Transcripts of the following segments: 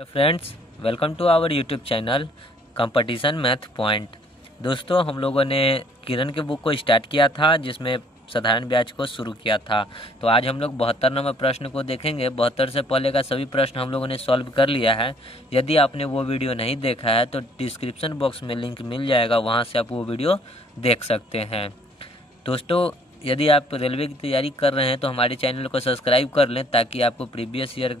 Friends, welcome to our YouTube channel competition math point. दोस्तों, हम लोगों ने किरण के बुक को स्टार्ट किया था जिसमें साधारण ब्याज को शुरू किया था। तो आज हम लोग 72 नंबर प्रश्न को देखेंगे। 72 से पहले का सभी प्रश्न हम लोगों ने सॉल्व कर लिया है। यदि आपने वो वीडियो नहीं देखा है तो डिस्क्रिप्शन बॉक्स में लिंक मिल जाएगा, वहाँ से आप वो वीडियो देख सकते हैं। दोस्तों, यदि आप रेलवे की तैयारी कर रहे हैं तो हमारे चैनल को सब्सक्राइब कर लें, ताकि आपको प्रीवियस ईयर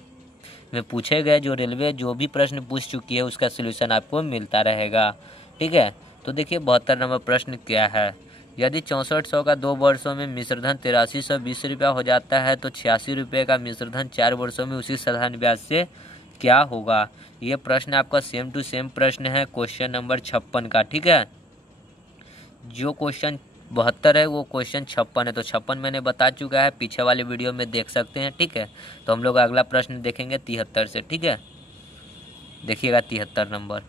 में पूछे गए जो रेलवे जो भी प्रश्न पूछ चुकी है उसका सलूशन आपको मिलता रहेगा। ठीक है, तो देखिए 72 नंबर प्रश्न क्या है। यदि 6400 का 2 वर्षों में मिश्रधन 8320 रुपया हो जाता है तो 86 रुपये का मिश्रधन 4 वर्षों में उसी साधारण ब्याज से क्या होगा। ये प्रश्न आपका सेम टू सेम प्रश्न है क्वेश्चन नंबर 56 का। ठीक है, जो क्वेश्चन 72 है वो क्वेश्चन 56 है। तो 56 मैंने बता चुका है, पीछे वाले वीडियो में देख सकते हैं। ठीक है, तो हम लोग अगला प्रश्न देखेंगे 73 से। ठीक है, देखिएगा 73 नंबर।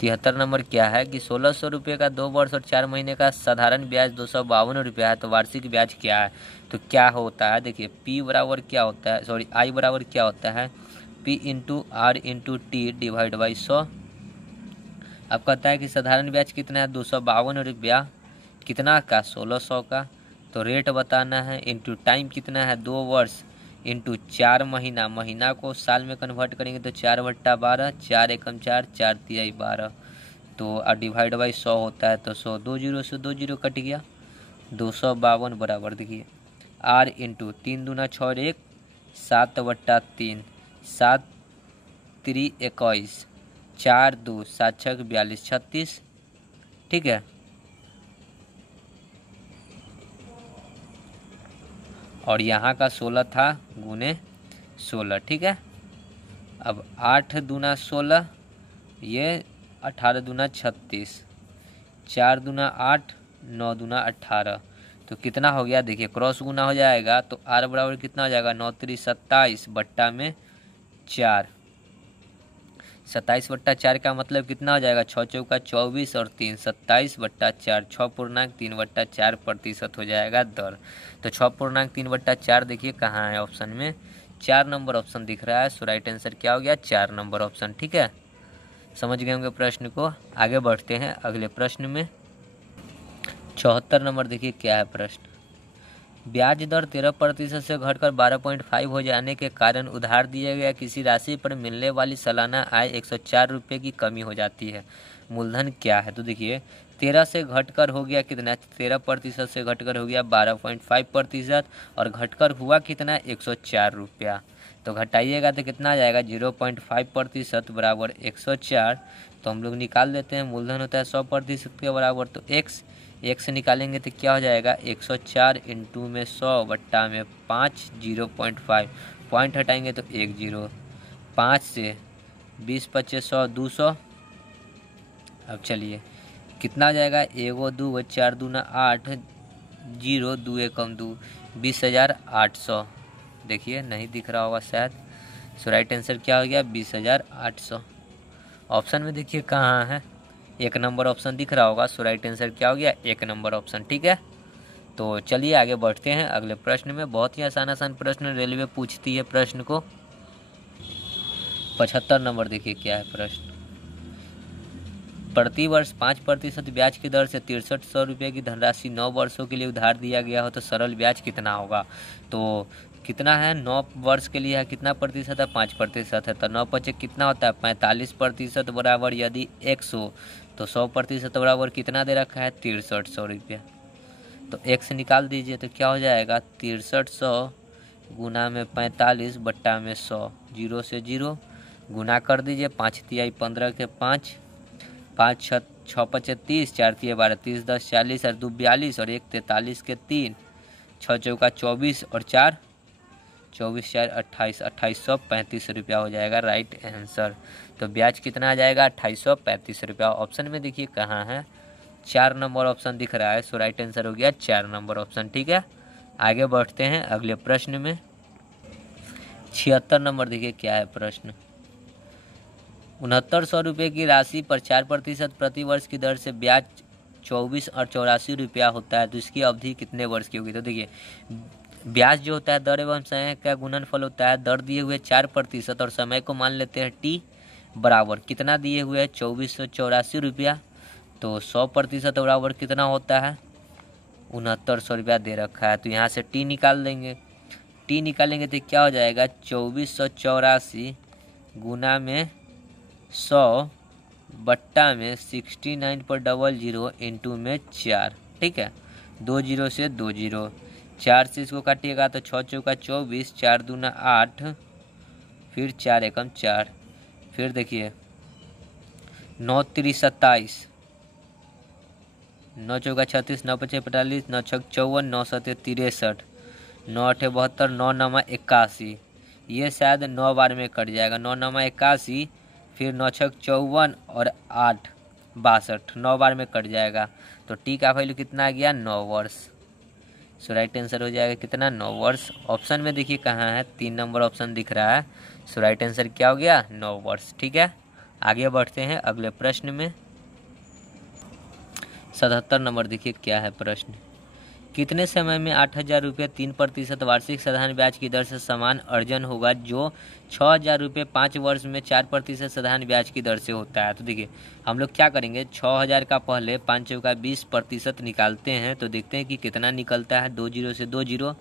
73 नंबर क्या है कि 1600 रुपये का 2 वर्ष और 4 महीने का साधारण ब्याज 252 रुपया है, तो वार्षिक ब्याज क्या है। तो क्या होता है, देखिए P बराबर क्या होता है, I बराबर क्या होता है, P into R into T divide by 100। अब कहता है कि साधारण ब्याज कितना है 252 रुपया, कितना का 1600 का, तो रेट बताना है, इंटू टाइम कितना है 2 वर्ष, इंटू 4 महीना, महीना को साल में कन्वर्ट करेंगे तो 4/12, 4 एकम 4, 4 तिहाई 12, तो डिवाइड बाई 100 होता है, तो 100 2 जीरो से 2 जीरो कट गया, 252 बराबर देखिए R इंटू 3 दूना 6 और 1 7/3, 7 3 21, 4 2 7 6 42 36। ठीक है, और यहाँ का 16 था गुने 16। ठीक है, अब 8 दूना 16, ये 18 दूना 36, 4 दूना 8, 9 दूना 18, तो कितना हो गया देखिए, क्रॉस गुना हो जाएगा तो R बराबर कितना हो जाएगा 9 3 27 बट्टा में 4, 27/4 का मतलब कितना हो जाएगा 6 चौका 24 और 3 27/4, 6.3/4% हो जाएगा दर। तो 6.3/4 देखिए कहाँ है ऑप्शन में, 4 नंबर ऑप्शन दिख रहा है। सो राइट आंसर क्या हो गया 4 नंबर ऑप्शन। ठीक है, समझ गए होंगे प्रश्न को। आगे बढ़ते हैं अगले प्रश्न में। 74 नंबर देखिए क्या है प्रश्न। ब्याज दर 13% से घटकर 12.5 हो जाने के कारण उधार दिए गया किसी राशि पर मिलने वाली सालाना आय 104 रुपये की कमी हो जाती है। मूलधन क्या है। तो देखिए 13 से घटकर हो गया कितना, 13% से घटकर हो गया 12.5%, और घटकर हुआ कितना 104 रुपया। तो घटाइएगा तो कितना आ जाएगा 0.5% बराबर 104। तो हम लोग निकाल देते हैं, मूलधन होता है 100% के बराबर, तो x निकालेंगे तो क्या हो जाएगा 104 इंटू में 100 बट्टा में 5, 0.5 पॉइंट हटाएंगे तो 1 0, 5 से 20 25 100 200। अब चलिए कितना आ जाएगा, 1 2 4 दूना 8, 0 2 एकम 2, 20,800। देखिए नहीं दिख रहा होगा शायद। सो राइट आंसर क्या हो गया 20,800। ऑप्शन में देखिए कहाँ है, 1 नंबर ऑप्शन दिख रहा होगा। सो राइट आंसर क्या हो गया 1 नंबर ऑप्शन। ठीक है, तो चलिए आगे बढ़ते हैं अगले प्रश्न में। बहुत ही आसान प्रश्न रेलवे पूछती है प्रश्न को। 75 नंबर देखिए क्या है प्रश्न। प्रति वर्ष 5% ब्याज की दर से 6300 रुपये की धनराशि 9 वर्षों के लिए उधार दिया गया हो तो सरल ब्याज कितना होगा। तो कितना है 9 वर्ष के लिए है, कितना प्रतिशत है 5% है, तो 9 पचे कितना होता है 45% बराबर यदि 100, तो 100% बराबर कितना दे रखा है 6300 रुपया। तो x निकाल दीजिए तो क्या हो जाएगा 6300 गुना में 45 बट्टा में 100, 0 से 0 गुना कर दीजिए, 5 तिहाई 15 के 5, 5 6 पचे 30, 4 तिहाई 12, 30 10 40 और 2 42 और 1 43 के 3, 6 चौका 24 और 4 24 4 28, 2835 रुपया हो जाएगा राइट आंसर। तो ब्याज कितना आ जाएगा 2835 रुपया। ऑप्शन में देखिए कहाँ है, 4 नंबर ऑप्शन दिख रहा है। सो राइट आंसर हो गया 4 नंबर ऑप्शन। ठीक है, आगे बढ़ते हैं अगले प्रश्न में। 76 नंबर देखिए क्या है प्रश्न। 6900 रुपये की राशि पर 4% प्रति वर्ष की दर से ब्याज 24 और 84 रुपया होता है, तो इसकी अवधि कितने वर्ष की होगी। तो देखिए ब्याज जो होता है दर एवं समय का गुणनफल होता है। दर दिए हुए 4% और समय को मान लेते हैं टी बराबर कितना दिए हुए है 2484 रुपया। तो 100% बराबर कितना होता है 6900 रुपया दे रखा है। तो यहाँ से टी निकाल देंगे। टी निकालेंगे तो क्या हो जाएगा 2484 गुना में 100 बट्टा में 69 पर 00 इंटू में 4। ठीक है, 2 जीरो से 2 जीरो, 4 से इसको काटिएगा तो 6 चौका 24, 4 दूना 8, फिर 4 एकम 4, फिर देखिए 9 3 27, 9 चौका 36, 9 पचे 45, 9 छक 54, 9 सते 63, 9 अठे 72, 9 नमा 81। ये शायद 9 बार में कट जाएगा। 9 नमा 81, फिर 9 छक 54 और 8 62, 9 बार में कट जाएगा। तो टी का वैल्यू कितना आ गया 9 वर्ष। सो राइट आंसर हो जाएगा कितना 9 वर्ष। ऑप्शन में देखिए कहाँ है 3 नंबर ऑप्शन दिख रहा है। सो राइट आंसर क्या हो गया 9 वर्ष। ठीक है, आगे बढ़ते हैं अगले प्रश्न में। 77 नंबर देखिए क्या है प्रश्न। कितने समय में 8000 रुपये 3% वार्षिक साधारण ब्याज की दर से समान अर्जन होगा जो 6000 रुपये 5 वर्ष में 4% साधारण ब्याज की दर से होता है। तो देखिए हम लोग क्या करेंगे 6000 का पहले 5 चौका 20% निकालते हैं। तो देखते हैं कि कितना निकलता है 2 जीरो से 2 जीरो,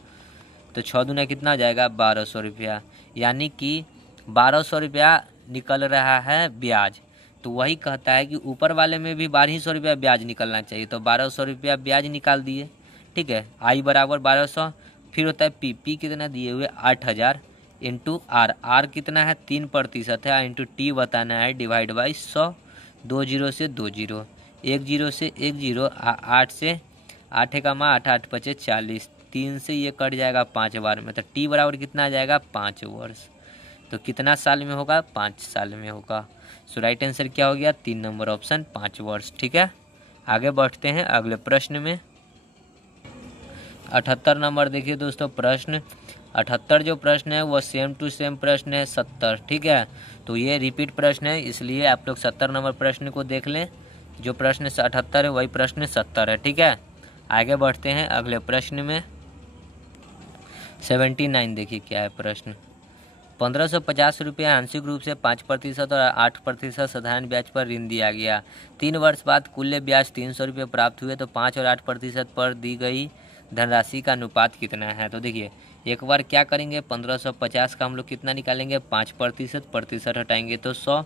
तो 6 दूना कितना आ जाएगा 1200 रुपया। यानी कि 1200 रुपया निकल रहा है ब्याज। तो वही कहता है कि ऊपर वाले में भी 1200 रुपया ब्याज निकलना चाहिए। तो 1200 रुपया ब्याज निकाल दिए। ठीक है, आई बराबर 1200, फिर होता है पी कितना दिए हुए 8000 इंटू आर कितना है 3% है, इंटू टी बताना है डिवाइड बाई 100, 2 जीरो से 2 जीरो, 1 जीरो से 1 जीरो, 8 से 8 का माँ 8 8 पचे 40, 3 से ये कट जाएगा 5 बार में। तो टी बराबर कितना आ जाएगा 5 वर्ष। तो कितना साल में होगा 5 साल में होगा। सो राइट आंसर क्या हो गया 3 नंबर ऑप्शन 5 वर्ष। ठीक है, आगे बढ़ते हैं अगले प्रश्न में। 78 नंबर देखिए दोस्तों प्रश्न। 78 जो प्रश्न है वो सेम टू सेम प्रश्न है 70। ठीक है, तो ये रिपीट प्रश्न है, इसलिए आप लोग 70 नंबर प्रश्न को देख लें। जो प्रश्न 78 है वही प्रश्न 70 है। ठीक है, आगे बढ़ते हैं अगले प्रश्न में। 79 देखिए क्या है प्रश्न। 1550 रुपया आंशिक रूप से 5% और 8% साधारण ब्याज पर ऋण दिया गया। 3 वर्ष बाद कुल ब्याज 300 रुपये प्राप्त हुए तो 5 और 8% पर दी गई धनराशि का अनुपात कितना है। तो देखिए एक बार क्या करेंगे 1550 का हम लोग कितना निकालेंगे 5%, प्रतिशत हटाएंगे तो 100,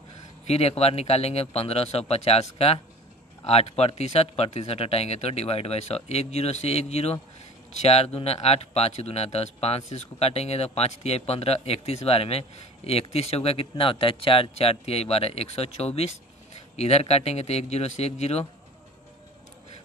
फिर एक बार निकालेंगे 1550 का 8%, प्रतिशत हटाएंगे तो डिवाइड बाई 100, 1 जीरो से 1 जीरो, 4 दूना 8, 5 दूना 10, 5 से इसको काटेंगे तो 5 तिहाई 15, 31 बार में 31 चौका कितना होता है 4, 4 तिहाई 12, 124। इधर काटेंगे तो 1 जीरो से 1 जीरो,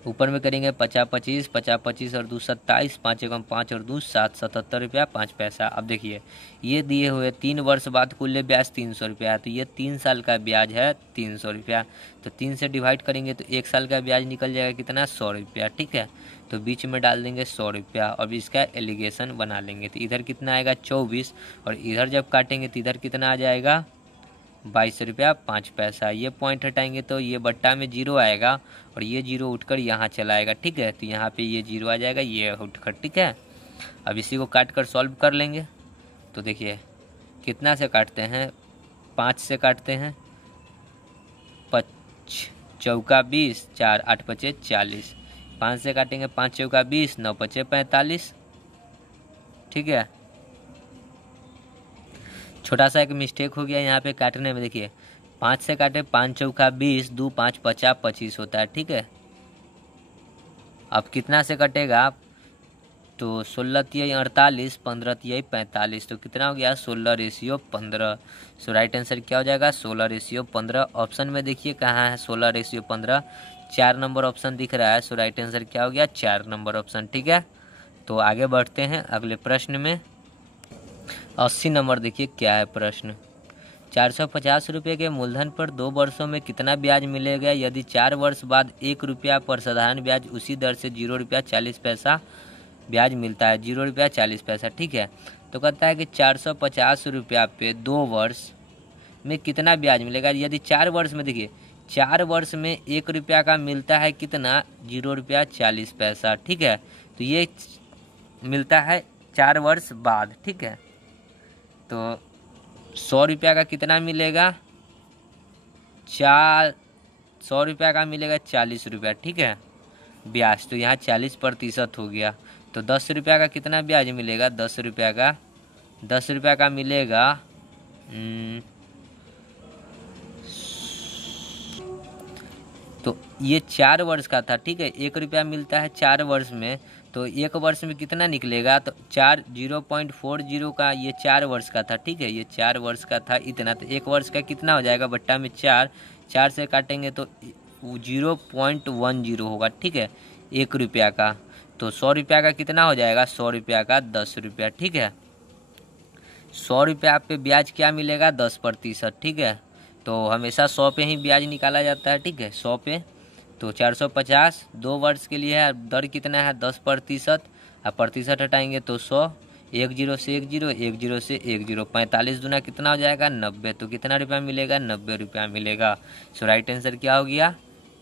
ऊपर में करेंगे 50 25, 50 25 और 2 27, 5 एकम 5 और 2 7, 77 रुपया 5 पैसा। अब देखिए ये दिए हुए 3 वर्ष बाद कुल ब्याज 300 रुपया है, तो ये 3 साल का ब्याज है 300 रुपया। तो 3 से डिवाइड करेंगे तो 1 साल का ब्याज निकल जाएगा कितना 100 रुपया। ठीक है, तो बीच में डाल देंगे 100 रुपया और इसका एलिगेशन बना लेंगे। तो इधर कितना आएगा 24 और इधर जब काटेंगे तो इधर कितना आ जाएगा 22 रुपया 5 पैसा। ये पॉइंट हटाएंगे तो ये बट्टा में जीरो आएगा और ये जीरो उठकर यहाँ चला आएगा। ठीक है, तो यहाँ पे ये जीरो आ जाएगा ये उठकर। ठीक है, अब इसी को काट कर सॉल्व कर लेंगे। तो देखिए कितना से काटते हैं 5 से काटते हैं, 5 चौका 20, 4 8 पचे 40, 5 से काटेंगे 5 चौका 20, 9 पचे 45। ठीक है, छोटा सा एक मिस्टेक हो गया यहाँ पे काटने में। देखिए 5 से काटे 5 चौका 20, 2 5 50 25 होता है। ठीक है, अब कितना से कटेगा तो 16 तिहाई 48, 15 तिहाई 45, तो कितना हो गया 16:15। सो राइट आंसर क्या हो जाएगा 16:15। ऑप्शन में देखिए कहाँ है 16:15, 4 नंबर ऑप्शन दिख रहा है। सो राइट आंसर क्या हो गया 4 नंबर ऑप्शन। ठीक है, तो आगे बढ़ते हैं अगले प्रश्न में। 80 नंबर देखिए क्या है प्रश्न। 450 रुपये के मूलधन पर 2 वर्षों में कितना ब्याज मिलेगा यदि 4 वर्ष बाद 1 रुपया पर साधारण ब्याज उसी दर से 0 रुपया 40 पैसा ब्याज मिलता है, 0 रुपया 40 पैसा। ठीक है, तो कहता है कि 450 रुपया पे 2 वर्ष में कितना ब्याज मिलेगा यदि 4 वर्ष में। देखिए 4 वर्ष में 1 रुपया का मिलता है कितना 0 रुपया 40 पैसा। ठीक है, तो ये मिलता है 4 वर्ष बाद, ठीक है। तो 100 रुपया का कितना मिलेगा, 100 रुपया का मिलेगा 40 रुपया, ठीक है, ब्याज। तो यहाँ 40% हो गया। तो 10 रुपया का कितना ब्याज मिलेगा, 10 रुपया का मिलेगा तो ये 4 वर्ष का था, ठीक है। 1 रुपया मिलता है 4 वर्ष में, तो 1 वर्ष में कितना निकलेगा, तो 0.40 का ये 4 वर्ष का था, ठीक है। ये 4 वर्ष का था इतना, तो 1 वर्ष का कितना हो जाएगा, बट्टा में 4 से काटेंगे तो 0.10 होगा, ठीक है, 1 रुपया का। तो 100 रुपया का कितना हो जाएगा, 100 रुपया का 10 रुपया, ठीक है। 100 रुपया पे ब्याज क्या मिलेगा, 10%, ठीक है। तो हमेशा 100 पे ही ब्याज निकाला जाता है, ठीक है, 100 पे। तो 450 2 वर्ष के लिए है, दर कितना है, 10%। अब प्रतिशत हटाएंगे तो 100, 1 0 से 1 0, 1 0 से 1 0, 45 दूना कितना हो जाएगा, 90। तो कितना रुपया मिलेगा, 90 रुपया मिलेगा। सो राइट आंसर क्या हो गया,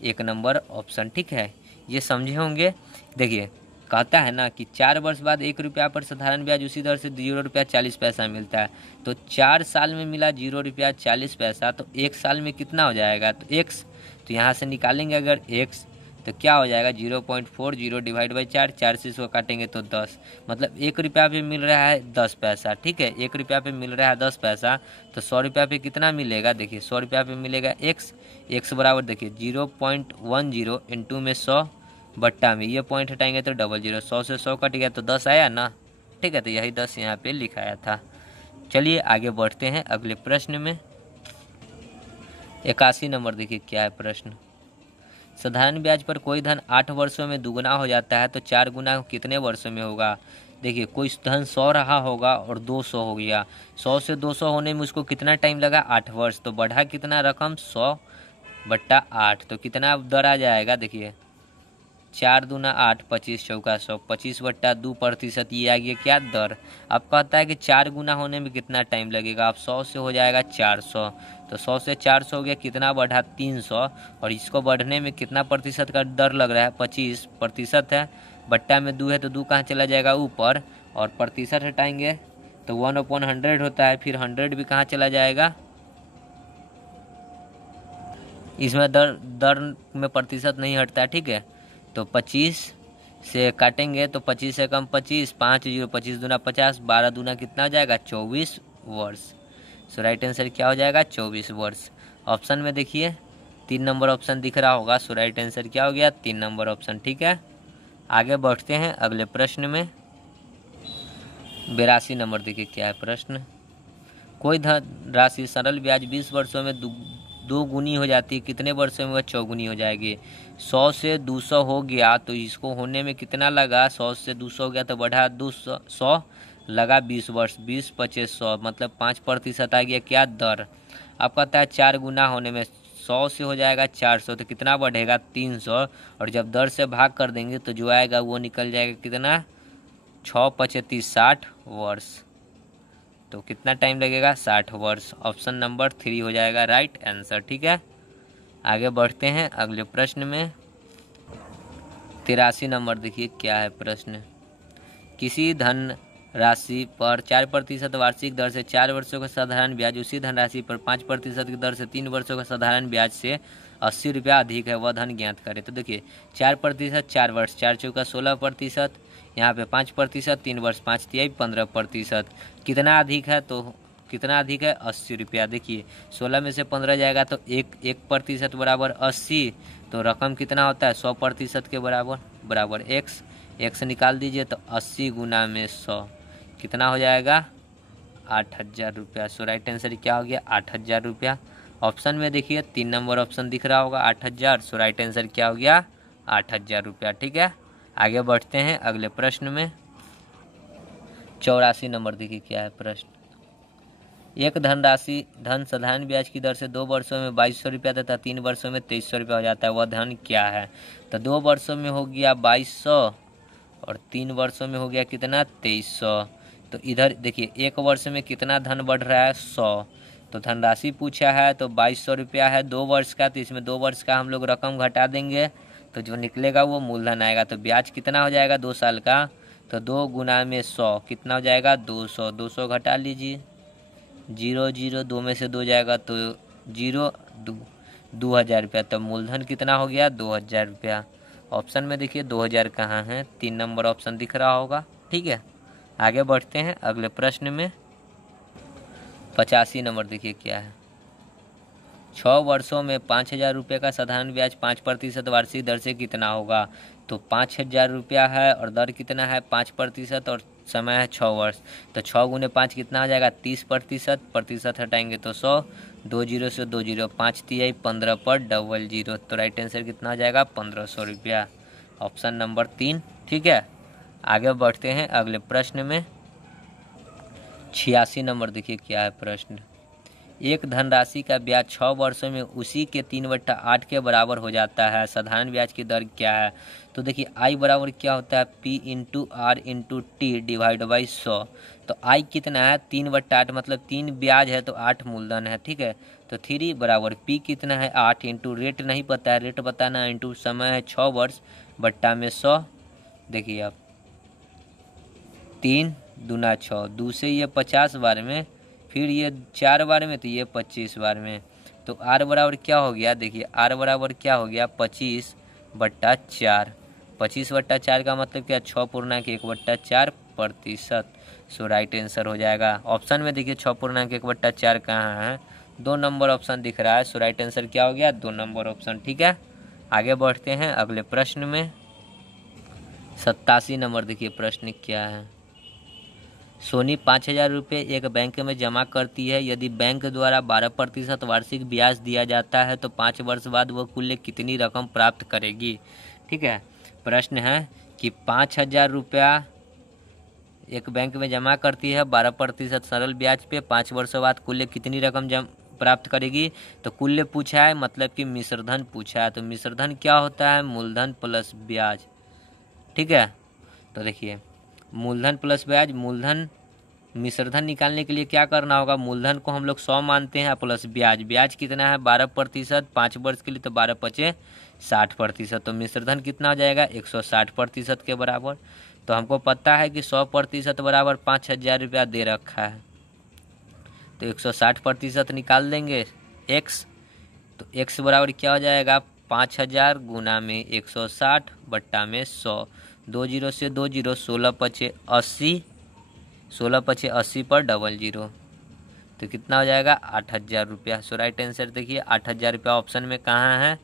1 नंबर ऑप्शन, ठीक है। ये समझे होंगे। देखिए कहता है ना कि 4 वर्ष बाद 1 रुपया पर साधारण ब्याज उसी दर से 0 रुपया 40 पैसा मिलता है। तो 4 साल में मिला 0 रुपया 40 पैसा, तो 1 साल में कितना हो जाएगा, तो x, तो यहाँ से निकालेंगे अगर x, तो क्या हो जाएगा 0.40 डिवाइड बाई 4 से इसको काटेंगे तो 10, मतलब 1 रुपया पे मिल रहा है 10 पैसा, ठीक है। 1 रुपया पे मिल रहा है 10 पैसा, तो 100 रुपया पे कितना मिलेगा, देखिए 100 रुपया पे मिलेगा x बराबर देखिए 0.10 इंटू में 100 बट्टा में ये पॉइंट हटाएंगे तो 00, 100 से 100 कट गया तो 10 आया ना, ठीक है। तो यही 10 यहाँ पे लिखाया था। चलिए आगे बढ़ते हैं अगले प्रश्न में। 81 नंबर देखिए क्या है प्रश्न। साधारण ब्याज पर कोई धन 8 वर्षों में दुगुना हो जाता है तो 4 गुना कितने वर्षों में होगा। देखिए कोई धन 100 रहा होगा और 200 हो गया, 100 से 200 होने में उसको कितना टाइम लगा, 8 वर्ष। तो बढ़ा कितना रकम, 100 बट्टा 8, तो कितना दर आ जाएगा, देखिए 4 दूना 8, 25 चौका 100, 25 बट्टा 2%, ये आ गया क्या, दर। अब कहता है कि 4 गुना होने में कितना टाइम लगेगा। अब 100 से हो जाएगा 400, तो 100 से 400 हो गया, कितना बढ़ा 300, और इसको बढ़ने में कितना प्रतिशत का दर लग रहा है, 25% है। बट्टा में 2 है तो 2 कहाँ चला जाएगा, ऊपर, और प्रतिशत हटाएंगे तो 1/100 होता है, फिर 100 भी कहाँ चला जाएगा, इसमें दर में प्रतिशत नहीं हटता है, ठीक है। तो 25 से काटेंगे तो 25 से कम 25, 5 0, 25 दूना 50, 12 दूना कितना हो जाएगा, 24 वर्ष। सो राइट आंसर क्या हो जाएगा, 24 वर्ष। ऑप्शन में देखिए 3 नंबर ऑप्शन दिख रहा होगा। सो राइट आंसर क्या हो गया, 3 नंबर ऑप्शन, ठीक है। आगे बढ़ते हैं अगले प्रश्न में। 82 नंबर देखिए क्या है प्रश्न। कोई धन राशि सरल ब्याज 20 वर्षों में 2 गुनी हो जाती है, कितने वर्षों में वह 4 गुनी हो जाएगी। 100 से 200 हो गया तो इसको होने में कितना लगा, 100 से 200 हो गया तो बढ़ा 200, 100 लगा 20 वर्ष, 20 25 100, मतलब 5% आ गया क्या, दर। अब कहता है 4 गुना होने में 100 से हो जाएगा 400, तो कितना बढ़ेगा, 300, और जब दर से भाग कर देंगे तो जो आएगा वो निकल जाएगा कितना, 6 25 60 वर्ष। तो कितना टाइम लगेगा, 60 वर्ष। ऑप्शन नंबर 3 हो जाएगा राइट आंसर, ठीक है। आगे बढ़ते हैं अगले प्रश्न में। 83 नंबर देखिए क्या है प्रश्न। किसी धन राशि पर 4% वार्षिक दर से 4 वर्षों का साधारण ब्याज उसी धन राशि पर 5% की दर से 3 वर्षों का साधारण ब्याज से 80 रुपया अधिक है, वह धन ज्ञात करे। तो देखिए 4%, 4 वर्ष, 4 चौका 16%, यहाँ पे 5%, 3 वर्ष 5 तिहाई 15%। कितना अधिक है, तो कितना अधिक है, 80 रुपया। देखिए 16 में से 15 जाएगा तो 1% बराबर 80, तो रकम कितना होता है, 100% के बराबर x निकाल दीजिए तो 80 गुना में 100 कितना हो जाएगा, 8000 रुपया। सो राइट आंसर क्या हो गया, 8000 रुपया। ऑप्शन में देखिए 3 नंबर ऑप्शन दिख रहा होगा 8000। सो राइट आंसर क्या हो गया, 8000 रुपया, ठीक है। आगे बढ़ते हैं अगले प्रश्न में। 84 नंबर देखिए क्या है प्रश्न। एक धन साधारण ब्याज की दर से 2 वर्षों में 2200 रुपया तथा 3 वर्षों में 2300 रुपया हो जाता है, वह धन क्या है। तो 2 वर्षों में हो गया 2200 और 3 वर्षों में हो गया कितना, 2300। तो इधर देखिए 1 वर्ष में कितना धन बढ़ रहा है, 100। तो धनराशि पूछा है तो 2200 रुपया है 2 वर्ष का, तो इसमें 2 वर्ष का हम लोग रकम घटा देंगे तो जो निकलेगा वो मूलधन आएगा। तो ब्याज कितना हो जाएगा 2 साल का, तो 2 गुना में 100 कितना हो जाएगा 200। 200 घटा लीजिए, 0 0 2 में से 2 जाएगा तो 0 2 2000 रुपया। तब मूलधन कितना हो गया 2000 रुपया। ऑप्शन में देखिए 2000 कहाँ है, 3 नंबर ऑप्शन दिख रहा होगा। ठीक है, आगे बढ़ते हैं अगले प्रश्न में। 85 नंबर देखिए क्या है। 6 वर्षों में 5000 रुपये का साधारण ब्याज 5% वार्षिक दर से कितना होगा। तो 5000 रुपया है और दर कितना है 5% और समय है 6 वर्ष। तो 6 गुने 5 कितना हो जाएगा 30%, प्रतिशत हटाएंगे तो 100, 2 जीरो से 2 जीरो, 5 तिहाई 15 पर डबल जीरो। तो राइट आंसर कितना हो जाएगा 1500 रुपया। Option number 3। ठीक है, आगे बढ़ते हैं अगले प्रश्न में। 86 नंबर देखिए क्या है प्रश्न। एक धनराशि का ब्याज 6 वर्षों में उसी के 3/8 के बराबर हो जाता है, साधारण ब्याज की दर क्या है। तो देखिए आई बराबर क्या होता है P into R into T divide by 100। तो आई कितना है 3/8, मतलब 3 ब्याज है तो 8 मूलधन है। ठीक है, तो 3 बराबर P कितना है 8 इंटू रेट नहीं पता है, रेट बताना है, इंटू समय है 6 वर्ष बट्टा में 100। देखिए आप 3 दूना 6, 2 से ये 50 बार में, फिर ये 4 बार में, तो ये 25 बार में। तो आर बराबर क्या हो गया, देखिए आर बराबर क्या हो गया 25/4। 25/4 का मतलब क्या 6.1/4%। सो राइट आंसर हो जाएगा। ऑप्शन में देखिए 6.1/4 कहाँ है, 2 नंबर ऑप्शन दिख रहा है। सो राइट आंसर क्या हो गया 2 नंबर ऑप्शन। ठीक है, आगे बढ़ते हैं अगले प्रश्न में। 87 नंबर देखिए प्रश्न क्या है। सोनी 5000 रुपये एक बैंक में जमा करती है। यदि बैंक द्वारा 12% वार्षिक ब्याज दिया जाता है तो 5 वर्ष बाद वह कुल कितनी रकम प्राप्त करेगी। ठीक है, प्रश्न है कि 5000 रुपया एक बैंक में जमा करती है 12% सरल ब्याज पे, 5 वर्षों बाद कुल कितनी रकम प्राप्त करेगी। तो कुल पूछा है, मतलब कि मिश्रधन पूछा है। तो मिश्रधन क्या होता है मूलधन प्लस ब्याज। ठीक है, तो देखिए मूलधन प्लस ब्याज, मूलधन मिश्रधन निकालने के लिए क्या करना होगा, मूलधन को हम लोग 100 मानते हैं प्लस ब्याज, ब्याज कितना है 12%, 5 वर्ष के लिए, तो 12 पचे 60%। तो मिश्रधन कितना हो जाएगा 160% के बराबर। तो हमको पता है कि 100% बराबर 5000 रुपया दे रखा है, तो 160% निकाल देंगे x। तो x बराबर क्या हो जाएगा 5000 गुना में 160 बट्टा में 100, 2 जीरो से 2 जीरो, 16 पचे 80, 16 पचे 80 पर डबल जीरो, तो कितना हो जाएगा 8000 रुपया। सो राइट आंसर देखिए 8000 रुपया ऑप्शन में कहाँ है,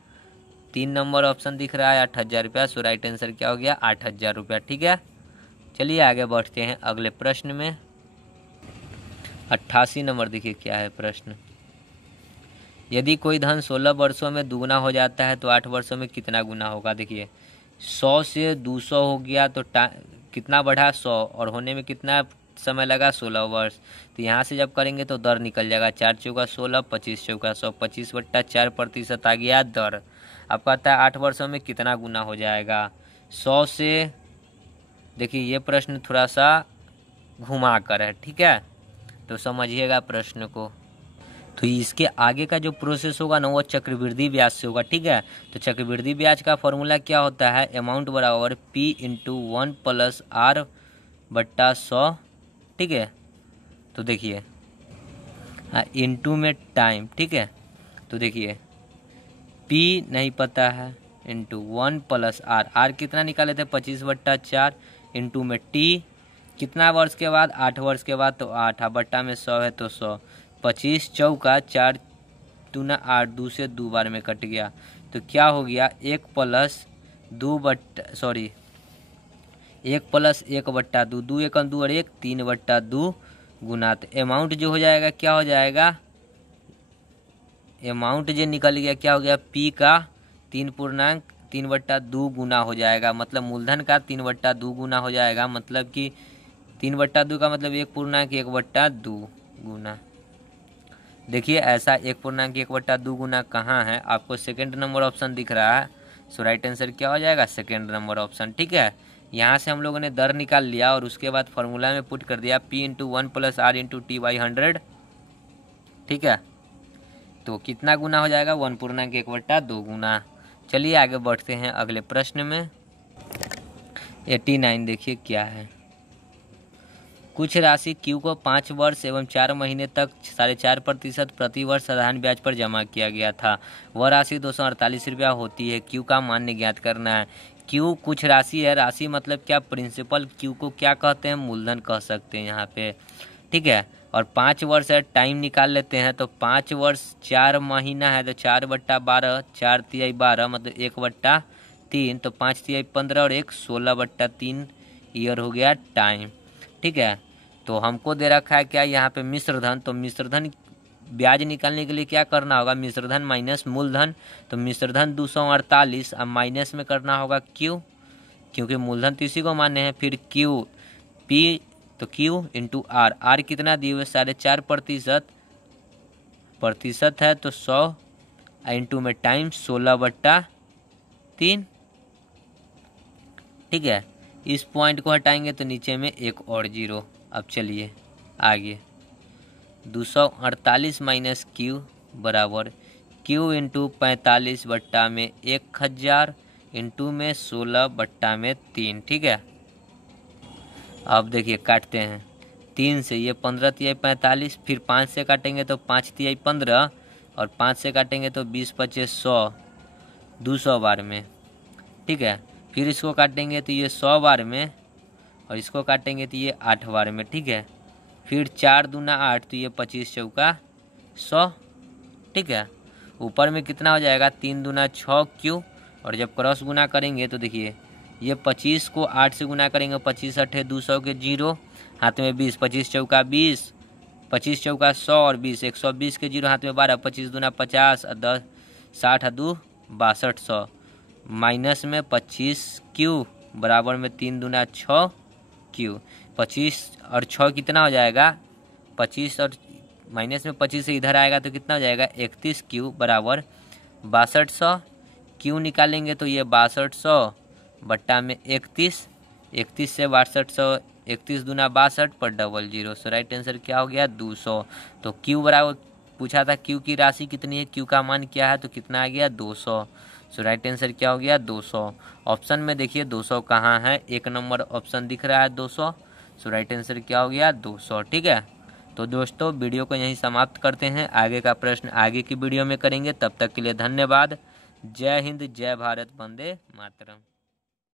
3 नंबर ऑप्शन दिख रहा है 8000 रुपया। सो राइट आंसर क्या हो गया 8000 रुपया। ठीक है, चलिए आगे बढ़ते हैं अगले प्रश्न में। 88 नंबर देखिए क्या है प्रश्न। यदि कोई धन 16 वर्षों में दुगुना हो जाता है तो 8 वर्षों में कितना गुना होगा। देखिए 100 से 200 हो गया तो कितना बढ़ा 100, और होने में कितना समय लगा 16 वर्ष। तो यहाँ से जब करेंगे तो दर निकल जाएगा, 4 चौका 16, 25 चौका 100, 25/4% आ गया दर। अब कहता है 8 वर्षों में कितना गुना हो जाएगा 100 से। देखिए ये प्रश्न थोड़ा सा घुमा कर है, ठीक है, तो समझिएगा प्रश्न को। तो इसके आगे का जो प्रोसेस होगा ना वो चक्रवृद्धि ब्याज से होगा। ठीक है, तो चक्रवृद्धि ब्याज का फॉर्मूला क्या होता है, अमाउंट बराबर P इंटू 1 प्लस R बट्टा 100। ठीक है, तो देखिए इंटू में टाइम। ठीक है, तो देखिए P नहीं पता है, इंटू 1 प्लस R कितना निकाले थे 25/4, इंटू में T कितना वर्ष के बाद 8 वर्ष के बाद, तो 8 बट्टा में 100 है तो 100, 25 चौका 4 दूना 8, 2 से 2 बार में कट गया, तो क्या हो गया 1 प्लस 1/2, 2 1 2 और 1 3/2 गुना। तो अमाउंट जो हो जाएगा क्या हो जाएगा, अमाउंट जो निकल गया क्या हो गया P का 3.2 गुना हो जाएगा, मतलब मूलधन का 3/2 गुना हो जाएगा, मतलब कि 3/2 का मतलब 1.1/2 गुना। देखिए ऐसा 1.1/2 गुना कहाँ है, आपको सेकंड नंबर ऑप्शन दिख रहा है। सो राइट आंसर क्या हो जाएगा सेकंड नंबर ऑप्शन। ठीक है, यहाँ से हम लोगों ने दर निकाल लिया और उसके बाद फॉर्मूला में पुट कर दिया P into 1 plus R into T/100। ठीक है, तो कितना गुना हो जाएगा 1.1/2 गुना। चलिए आगे बढ़ते हैं अगले प्रश्न में। 89 देखिए क्या है। कुछ राशि Q को 5 वर्ष एवं 4 महीने तक 4.5% प्रति वर्ष साधारण ब्याज पर जमा किया गया था। वह राशि 248 रुपया होती है। Q का मान्य ज्ञात करना है। Q कुछ राशि है, राशि मतलब क्या, प्रिंसिपल। Q को क्या कहते हैं, मूलधन कह सकते हैं यहाँ पे, ठीक है। और 5 वर्ष है, टाइम निकाल लेते हैं। तो 5 वर्ष 4 महीना है तो 4/12, 4×3 मतलब 1/3, तो 5×3 और 1 16/3 ईयर हो गया टाइम, ठीक है। तो हमको दे रखा है क्या यहाँ पे, मिश्रधन। तो मिश्रधन ब्याज निकालने के लिए क्या करना होगा, मिश्रधन माइनस मूलधन। तो मिश्रधन 248, अब माइनस में करना होगा Q, क्योंकि मूलधन तो इसी को मान्य है। फिर Q P, तो Q इंटू आर। आर कितना दिए हुए, 4.5% है तो 100 इंटू में टाइम 16/3, ठीक है। इस पॉइंट को हटाएंगे तो नीचे में एक और जीरो। अब चलिए आगे, 248 माइनस Q बराबर Q इंटू 45/1000 इंटू में 16/3, ठीक है। अब देखिए काटते हैं, 3 से ये 15×3 = 45, फिर 5 से काटेंगे तो 5×3 = 15, और 5 से काटेंगे तो 20×5 = 100, 200 बार में, ठीक है। फिर इसको काटेंगे तो ये 100 बार में, और इसको काटेंगे तो ये 8 बार में, ठीक है। फिर 4 दूना 8, तो ये 25 चौका 100, ठीक है। ऊपर में कितना हो जाएगा, 3 दूना 6 Q, और जब क्रॉस गुना करेंगे तो देखिए ये 25 को 8 से गुना करेंगे, 25 8 200 के 0, हाथ में 20, 25 चौका 20, 25 चौका 100 और 20, 120 के 0 हाथ में 12, 25 दूना 50 और 10 60 2 6200, माइनस में 25 Q बराबर में 3 दूना 6 Q। 25 और 6 कितना हो जाएगा, 25 और माइनस में 25 से इधर आएगा तो कितना हो जाएगा, 31 Q बराबर 6200। Q निकालेंगे तो ये 6200 बट्टा में 31, 31 से 6200, 31 दूना 62 पर 00, सो राइट आंसर क्या हो गया, 200। तो Q बराबर पूछा था Q की राशि कितनी है, Q का मान क्या है, तो कितना आ गया 200, सो राइट आंसर क्या हो गया 200। ऑप्शन में देखिए 200 कहाँ है, 1 नंबर ऑप्शन दिख रहा है 200, सो राइट आंसर क्या हो गया 200, ठीक है। तो दोस्तों वीडियो को यहीं समाप्त करते हैं, आगे का प्रश्न आगे की वीडियो में करेंगे। तब तक के लिए धन्यवाद। जय हिंद, जय भारत, वंदे मातरम।